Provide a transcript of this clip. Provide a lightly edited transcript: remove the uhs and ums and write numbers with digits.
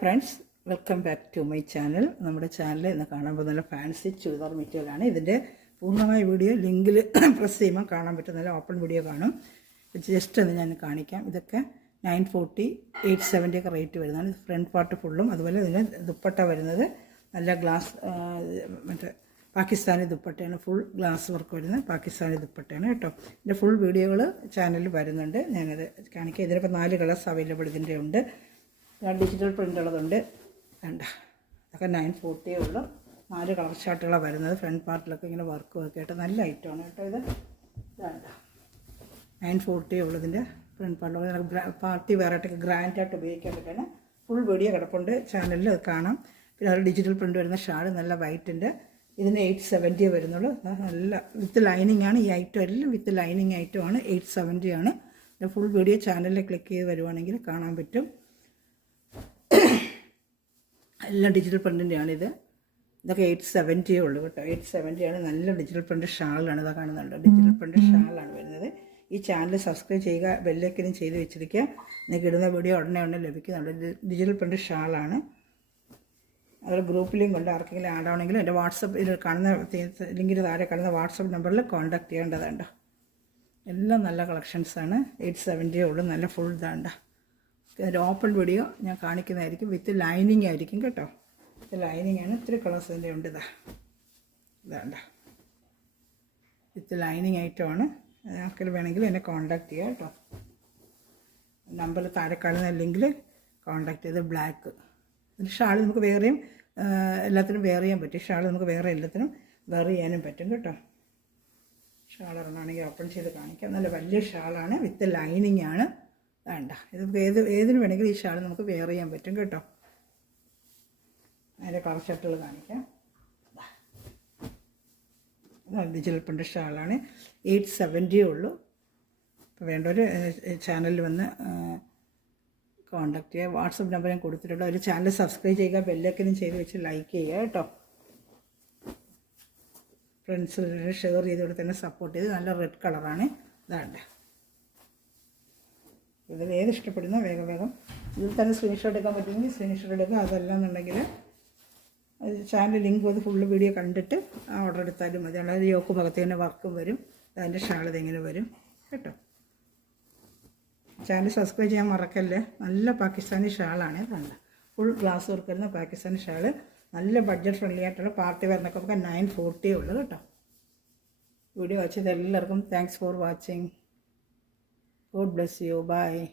Friends, welcome back to my channel. നമ്മുടെ channel ഇന്ന് കാണാൻ പോകുന്ന നല്ല ഫാൻസി ചുരിദാർ മെറ്റീരിയലാണ്. ഇതിൻ്റെ പൂർണ്ണമായ വീഡിയോ ലിങ്കിൽ പ്രസ് ചെയ്യുമ്പോൾ കാണാൻ പറ്റും. നല്ല ഓപ്പൺ വീഡിയോ കാണും. ജസ്റ്റ് ഒന്ന് ഞാൻ കാണിക്കാം. ഇതൊക്കെ 940, 870 ഒക്കെ റേറ്റ് വരുന്നതാണ്. ഫ്രണ്ട് പാർട്ട് ഫുള്ളും, അതുപോലെ ഇതിന് ദുപ്പട്ട വരുന്നത് നല്ല ഗ്ലാസ് മറ്റേ പാകിസ്ഥാനി ദുപ്പട്ടയാണ്. ഫുൾ ഗ്ലാസ് വർക്ക് വരുന്നത് പാകിസ്ഥാനി ദുപ്പട്ടയാണ് കേട്ടോ. ഇതിൻ്റെ ഫുൾ വീഡിയോകൾ ചാനലിൽ വരുന്നുണ്ട്. ഞാനത് കാണിക്കാം. ഇതിലിപ്പോൾ 4 കളേഴ്സ് അവൈലബിൾ ഇതിൻ്റെ ഉണ്ട്. ഡിജിറ്റൽ പ്രിൻ്റ് ഉള്ളതുണ്ട്. വേണ്ട, അതൊക്കെ 940 ഉള്ളൂ. 4 കളർ ഷർട്ടുകളാണ് വരുന്നത്. ഫ്രണ്ട് പാർട്ടിലൊക്കെ ഇങ്ങനെ വർക്ക് ഒക്കെ ആയിട്ട് നല്ല ഐറ്റമാണ് കേട്ടോ. ഇത് വേണ്ട, 940 ഉള്ളതിൻ്റെ ഫ്രണ്ട് പാർട്ടിലൊക്കെ പാർട്ടി വെറൈറ്റി ഗ്രാൻഡായിട്ട് ഉപയോഗിക്കാൻ പറ്റുന്ന ഫുൾ വീഡിയോ കിടപ്പുണ്ട് ചാനലിൽ, അത് കാണാം. പിന്നെ അത് ഡിജിറ്റൽ പ്രിൻ്റ് വരുന്ന ഷാൾ നല്ല വൈറ്റിൻ്റെ. ഇതിന് 870 വരുന്നുള്ളൂ. നല്ല വിത്ത് ലൈനിങ് ആണ് ഈ ഐറ്റം. എല്ലാം വിത്ത് ലൈനിങ് ഐറ്റമാണ്. 870 ആണ്. ഫുൾ വീഡിയോ ചാനലിൽ ക്ലിക്ക് ചെയ്ത് വരുവാണെങ്കിൽ കാണാൻ പറ്റും. എല്ലാം ഡിജിറ്റൽ പ്രിൻറ്റിൻ്റെയാണിത്. ഇതൊക്കെ 870 ഉള്ളൂ കേട്ടോ. 870 ആണ്. നല്ല ഡിജിറ്റൽ പ്രിൻ്റ് ഷാളാണ്. ഇതാ കാണുന്നുണ്ട്, ഡിജിറ്റൽ പ്രിൻ്റ് ഷാളാണ് വരുന്നത്. ഈ ചാനൽ സബ്സ്ക്രൈബ് ചെയ്യുക, ബെല്ലൈക്കനും ചെയ്ത് വെച്ചിരിക്കുക. നിങ്ങൾക്ക് ഇടുന്ന വീഡിയോ ഉടനെ ലഭിക്കുന്നുണ്ട്. ഡിജിറ്റൽ പ്രിൻ്റ് ഷാളാണ്. അതുപോലെ ഗ്രൂപ്പ് ലിങ്ക് ഉണ്ട്. ആർക്കെങ്കിലും ആഡ് ആവണമെങ്കിലും എൻ്റെ വാട്സപ്പ് കാണുന്ന ലിങ്കിന് താഴെ കാണുന്ന വാട്സപ്പ് നമ്പറിൽ കോൺടാക്ട് ചെയ്യേണ്ടതുണ്ട്. എല്ലാം നല്ല കളക്ഷൻസാണ്. 870 ഉള്ളൂ. നല്ല ഫുൾ ഇതാണ്ട. ഒരു ഓപ്പൺ വീഡിയോ ഞാൻ കാണിക്കുന്നതായിരിക്കും. വിത്ത് ലൈനിങ് ആയിരിക്കും കേട്ടോ. വിത്ത് ലൈനിങ് ആണ്. ഇത്തിരി കളേഴ്സ് ഇതിൻ്റെ ഉണ്ട്. ഇതാണ്ട, വിത്ത് ലൈനിങ് ഐറ്റമാണ്. ആർക്കെങ്കിലും വേണമെങ്കിൽ എന്നെ കോൺടാക്ട് ചെയ്യുക കേട്ടോ. നമ്പറിൽ താഴെ കാണുന്ന ലിങ്കിൽ കോൺടാക്ട് ചെയ്ത്. ബ്ലാക്ക് ഒരു ഷാൾ നമുക്ക് വേറെയും എല്ലാത്തിനും വെയർ ചെയ്യാൻ പറ്റും. ഷാൾ നമുക്ക് വേറെ എല്ലാത്തിനും വെയർ ചെയ്യാനും പറ്റും കേട്ടോ. ഷാൾ ഇറങ്ങുകയാണെങ്കിൽ ഓപ്പൺ ചെയ്ത് കാണിക്കാം. നല്ല വലിയ ഷാളാണ്. വിത്ത് ലൈനിങ് ആണ്. വേണ്ട, ഇത് ഏതിന് വേണമെങ്കിലും ഈ ഷാൾ നമുക്ക് വെയർ ചെയ്യാൻ പറ്റും കേട്ടോ. അതിൻ്റെ കളർ ഷർട്ടുകൾ കാണിക്കാം. Digital print ഷാളാണ്. 870 ഉള്ളൂ. അപ്പോൾ വേണ്ടവർ ചാനലിൽ വന്ന് കോൺടാക്ട് ചെയ്യുക. വാട്സപ്പ് നമ്പർ ഞാൻ കൊടുത്തിട്ടുണ്ട്. ഒരു ചാനൽ സബ്സ്ക്രൈബ് ചെയ്യുക, ബെല്ലൈക്കനും ചെയ്ത് വെച്ച് ലൈക്ക് ചെയ്യുക കേട്ടോ. ഫ്രണ്ട്സിൽ ഷെയർ ചെയ്തോടെ തന്നെ സപ്പോർട്ട് ചെയ്ത്. നല്ല റെഡ് കളറാണ്. ഇതാണ്ട്, ഇതിൽ ഏത് ഇഷ്ടപ്പെടുന്നോ വേഗം ഇതിൽ തന്നെ സ്ക്രീൻഷോട്ട് എടുക്കാൻ പറ്റുമെങ്കിൽ സ്ക്രീൻഷോട്ട് എടുക്കുക. അതല്ല എന്നുണ്ടെങ്കിൽ ചാനൽ ലിങ്ക് അത് ഫുള്ള് വീഡിയോ കണ്ടിട്ട് ഓർഡർ എടുത്താലും മതി. അതായത് യോക്ക് ഭാഗത്ത് തന്നെ വർക്കും വരും. അതിൻ്റെ ഷാൾ ഇതെങ്ങനെ വരും കേട്ടോ. ചാനൽ സബ്സ്ക്രൈബ് ചെയ്യാൻ മറക്കല്ലേ. നല്ല പാകിസ്ഥാനി ഷാളാണ്. നല്ല ഫുൾ ഗ്ലാസ് വർക്ക് വരുന്ന പാകിസ്ഥാനി ഷാള്. നല്ല ബഡ്ജറ്റ് ഫ്രണ്ട്ലി ആയിട്ടുള്ള പാർട്ടി വെയറിനൊക്കെ 940 ഉള്ളൂ കേട്ടോ. വീഡിയോ വാച്ച് ചെയ്ത എല്ലാവർക്കും thanks for watching. God bless you. Bye.